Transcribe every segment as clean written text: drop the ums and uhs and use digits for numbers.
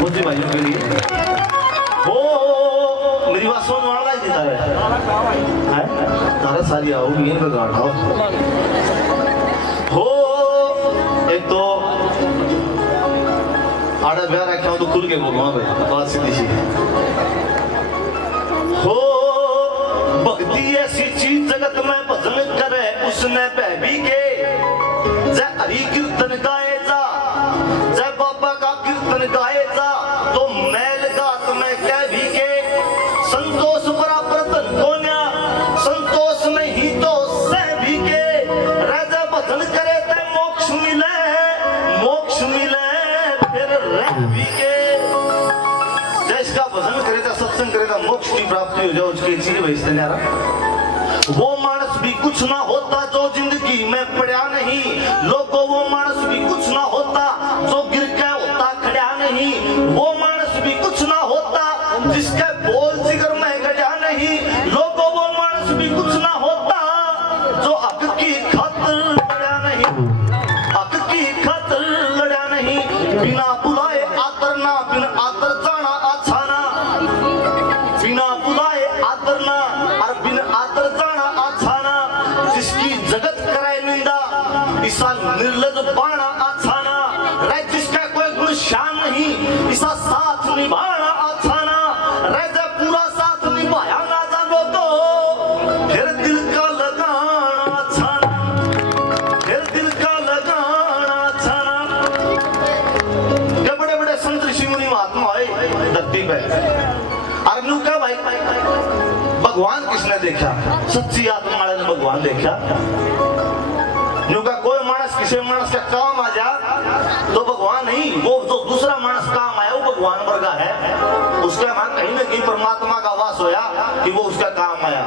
मोदी भाइयों के लिए हो मेरी बात समझ में आ रहा है तारा सारी आओ ये गाड़ हो एक तो आड़ा ब्याह रखा तो खुल के बोलूँ भाई बात सीधी सी हो भक्ति ऐसी चीज जगत में भजन करे उसने बहबी के जय हरि कीर्तन गाए जा जय बाबा का कीर्तन गाए जा तो मैल गात में कह भी के संतोष बराबर धन कोन्या संतोष में ही तो सह भी के राजा भजन करे ते मोक्ष मिले फिर रह भी के जिसका भजन करे था सत्संग करे था मोक्ष की प्राप्ति हो जाए उसकी चीज भेजते न्यारा वो मानस भी कुछ ना होता जो जिंदगी में पड़ा नहीं लोगों वो मानस भी कुछ ना होता जो गिर के होता खड़ा नहीं वो मानस भी कुछ ना होता जिसके बोल जिगर में गया नहीं लोगों वो मानस भी कुछ ना होता जो हक की खातिर लड़ा नहीं हक की खातिर लड़ा नहीं बिना बुलाए आदरना बिन आदर जाना अच्छा ना बिना बुलाए आदरना और बिन आदर जाना अच्छा ना जिसकी जगत कराए निंदा ईसा निर्लज बाणा अच्छा ना रह जिसका कोई गुण शान नहीं ईसा साथ निभाना अच्छा ना रह जब पूरा साथ निभाया ना जानो तो फिर दिल का लगाना अच्छा ना फिर दिल का लगाना अच्छा ना क्या बड़े बड़े संत ऋषि मुनि महात्मा आए धरती पे अरनू का भाई भगवान किसने देखा सच्ची आत्मा वाले ने भगवान देखा का कोई मानस किसी मानस का काम आ जा तो भगवान नहीं वो जो दूसरा मानस काम आया वो भगवान वर्गा है उसके वहां कहीं ना कहीं परमात्मा का वास होया कि वो उसका काम आया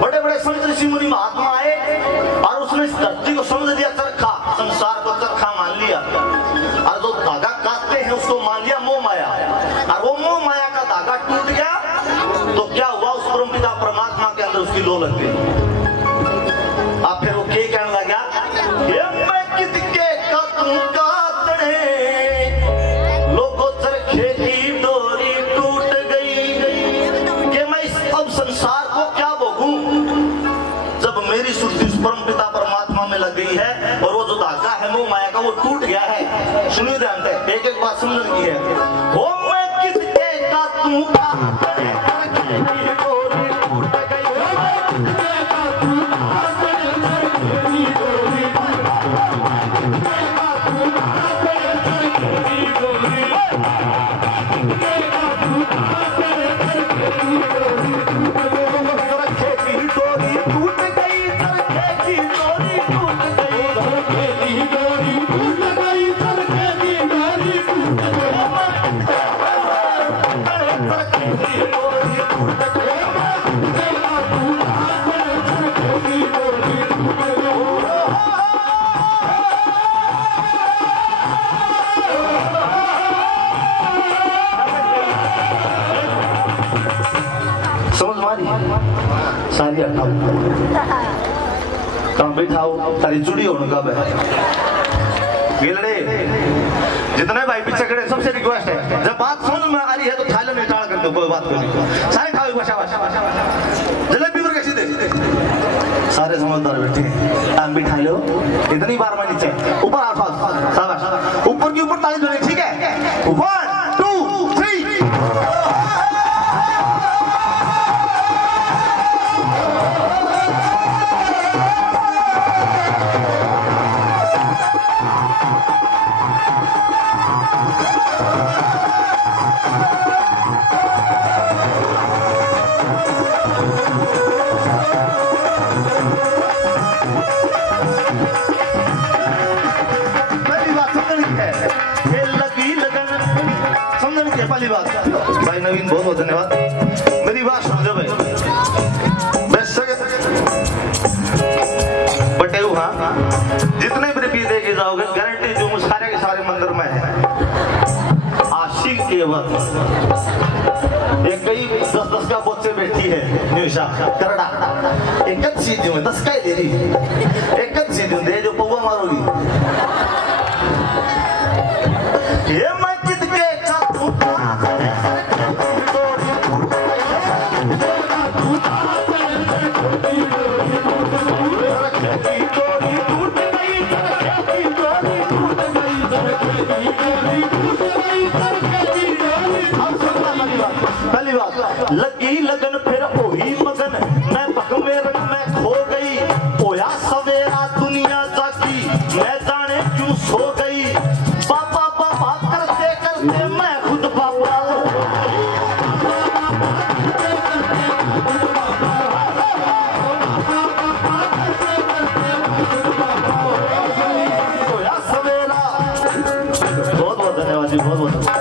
बड़े बड़े संत ऋषि मुनि महात्मा आए और उसने इस धरती को समझ लिया चरखा संसार को चरखा मान लिया और जो धागा काटते हैं उसको मान लिया मोह माया और वो मोह माया का धागा टूट गया तो क्या हुआ उस परमपिता परमात्मा के अंदर उसकी लो लग गई आप फिर वो क्या कहने लगा मैं किसके कदम काटने लोगों चरखे की डोरी टूट गई कि मैं इस अब संसार को क्या भोगूं जब मेरी सुरती परमपिता परमात्मा में लग गई है और वो जो धागा है वो माया का वो टूट गया है सुनिए ध्यान से एक एक बात समझ की है वो मैं किसके कदम काटने Hey! सारी हटाओ कम बैठाओ तारी चुड़ी होने का गिलड़े जितने भाई पीछे खड़े सबसे रिक्वेस्ट है जब बात समझ में आ रही है तो थाले में टाल कर दो कोई बात नहीं सारे खाओ बशा जलेबी पर कैसी दे सारे समझदार बैठे आप बिठा लो इतनी बार मैं नीचे ऊपर आठ शाबाश ऊपर की ऊपर ताली बजे ठीक है 1 2 3 पहली बात भाई नवीन बहुत बहुत धन्यवाद मेरी बात समझो भाई बटे हाँ जितने भी रिपीट देके जाओगे गारंटी जो सारे के सारे मंदिर में है आशिक के वक्त एक कई 10-10 का बच्चे बैठी है निशा करड़ा एक चीज में 10 का दे रही है एक चीज दे जो पौवा मारोगी ये मैं कितने का पहली बात लगी लगन फिर ओही मगन मैं भगवे रंग में खो गई ओया सवेरा दुनिया जागी मैं जाने क्यों सो गई पापा पापा करते करते मैं खुद पापा ओया सवेरा बहुत बहुत धन्यवाद जी बहुत बहुत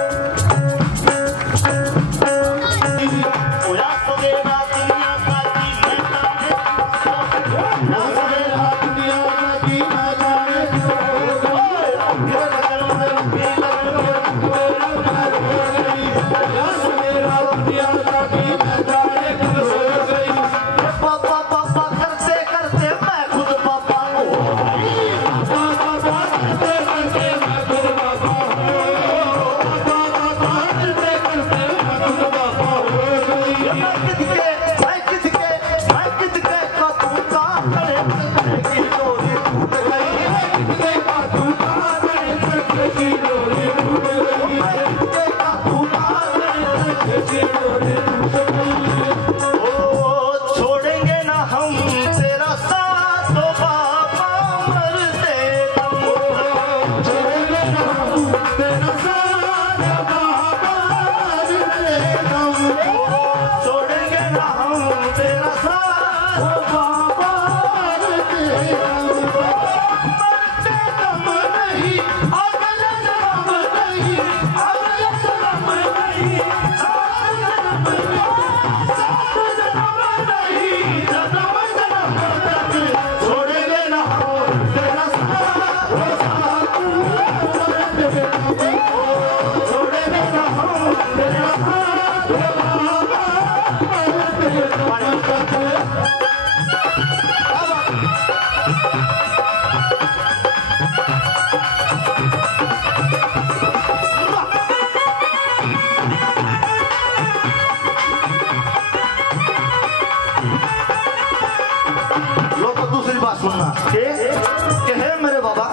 कि है मेरे बाबा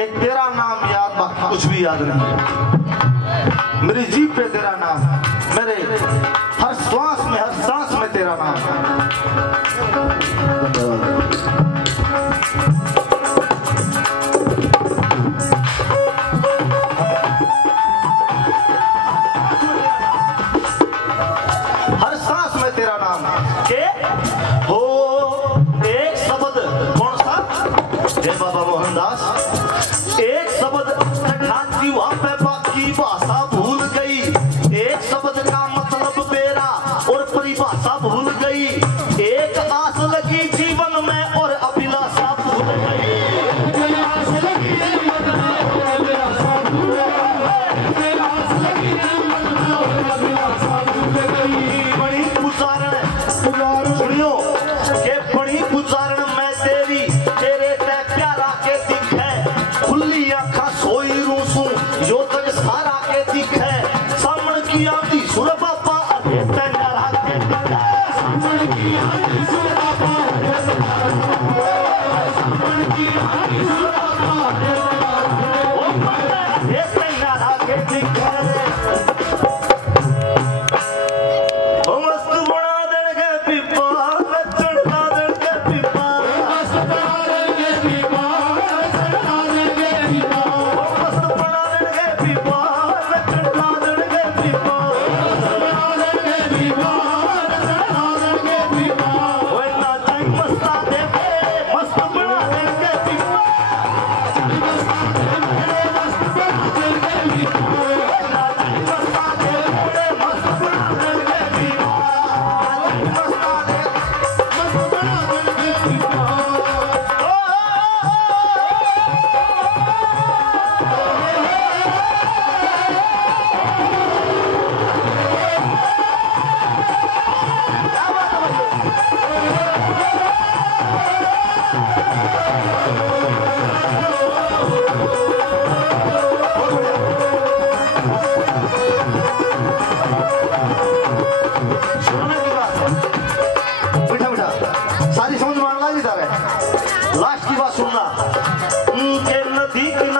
एक तेरा नाम याद बाकी कुछ भी याद नहीं मेरी जीभ पे तेरा नाम मेरे हर श्वास में हर सांस में तेरा नाम हर सांस में तेरा नाम के हो एक शब्द कौन सा जय बाबा मोहनदास एक शब्द ठाठी वहां पे बाकी भाषा भूल गई एक शब्द का मतलब मेरा और परिभाषा भूल गई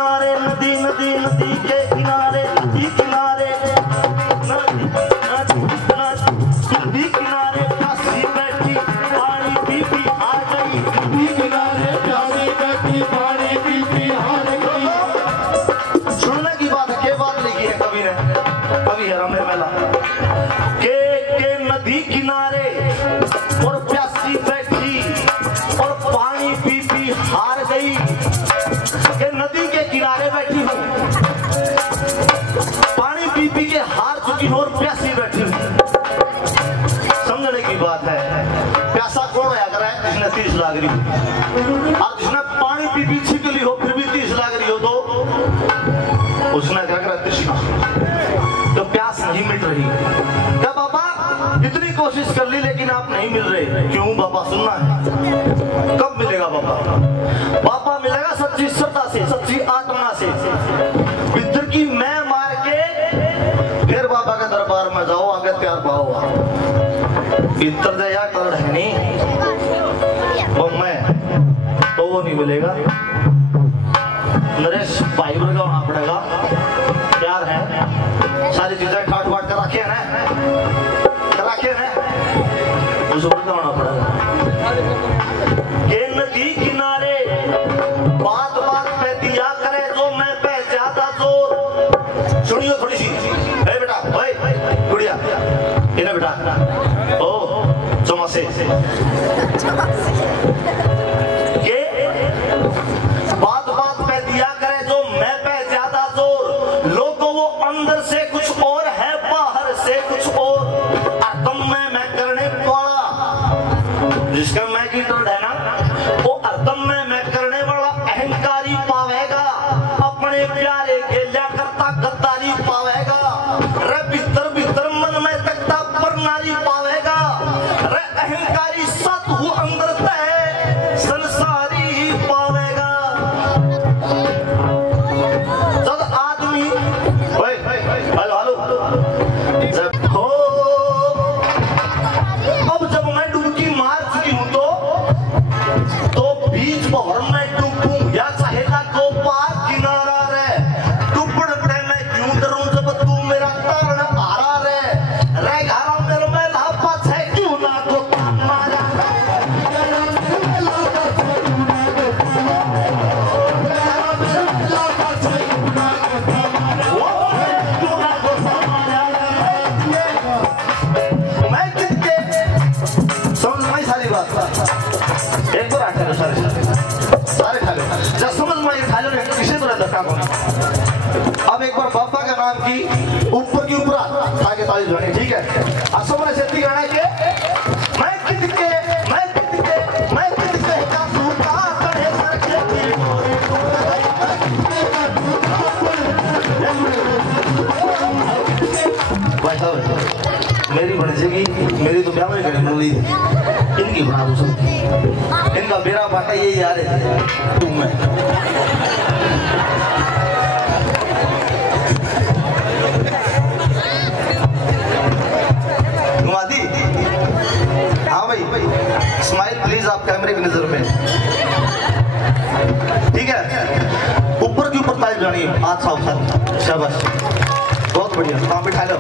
किनारे नदी नदी नदी के किनारे नदी किनारे नदी किनारे प्यासी बैठी पानी पी पी हार गई। नदी किनारे प्यासी बैठी पानी पी पी हार गई। सुनने की बात है, क्या बात लिखी है कवि ने, कवि है रमेश मेला के नदी किनारे और प्यासी बैठी और पानी पी पी हार गई। के नदी के किनारे बैठी हूँ, पानी पी पी के हार चुकी हूँ और प्यासी बैठी हूँ। समझने की बात है, प्यासा कौन है अगर है जिसने 30 लाख रही और जिसने पानी पी पी छीक ली हो फिर भी 30 लाख रही हो तो उसने क्या करा तृष्णा, तो प्यास नहीं मिट रही। क्या बाबा इतनी कोशिश कर ली लेकिन आप नहीं मिल रहे, क्यों बाबा सुनना है। कब मिलेगा बाबा? बाबा मिलेगा सच्ची श्रद्धा से, सच्ची आत्मा से। भीतर की मैं मार के फिर बाबा के दरबार में जाओ, आगे तैयार पाओ। भीतर दया कर है नहीं वो मैं तो वो नहीं मिलेगा। नरेश भाई लगाना पड़ेगा, प्यार है, सारी चीजें ठाट बाट कर रखे हैं उसको बताना पड़ेगा। ये नदी किनारे बात बात पे दिया करे जो मैं पे ज्यादा जोर। सुनियो थोड़ी सी, ए बेटा, ओए गुड़िया, इन्हें बेटा, ओ चौमासे ये बात बात पे दिया करे जो मैं पे ज्यादा जोर। लोगों वो अंदर से कुछ और है, बाहर से कुछ और। मैं करने वाला जिसका मैं की टोड है ना, वो अर्दम में मैं करने वाला अहंकारी पावेगा, अपने प्यारे के लिया करता गद्दारी पावेगा। रे भीतर भीतर मन में तकता पर नारी पावेगा। रे अहंकारी साधु अंदर तय संसारी पावेगा। जब आदमी हेलो जब हो बीच बहर में डूबूं या चाहेगा को पार किनारा रे। डूबड़ पड़े मैं क्यों डरूं जब तू मेरा तारण हारा रे घारा मेरे में लापा है क्यों ना को मारा मैं किसके समझ में सारी बात एक बार आके सारे खा लो जब समझ में खा लो किसी तरह धक्का करो। अब एक बार बाबा का नाम की ऊपर की ऊपर आगे ताली बजानी, ठीक है। अब समझ से गाना के मैं किसके का सूखा करे सर के मेरी बनेगी, मेरी तो ब्याह में करने वाली इनकी बना दो सब, इनका बेरा बाटा यही आ रहे थे तुम में। गुमादी हाँ भाई, स्माइल प्लीज आप कैमरे की नजर में, ठीक है। ऊपर की ऊपर ताली जानी हाथ साफ शाबाश, बहुत बढ़िया। हाँ बिठा लो।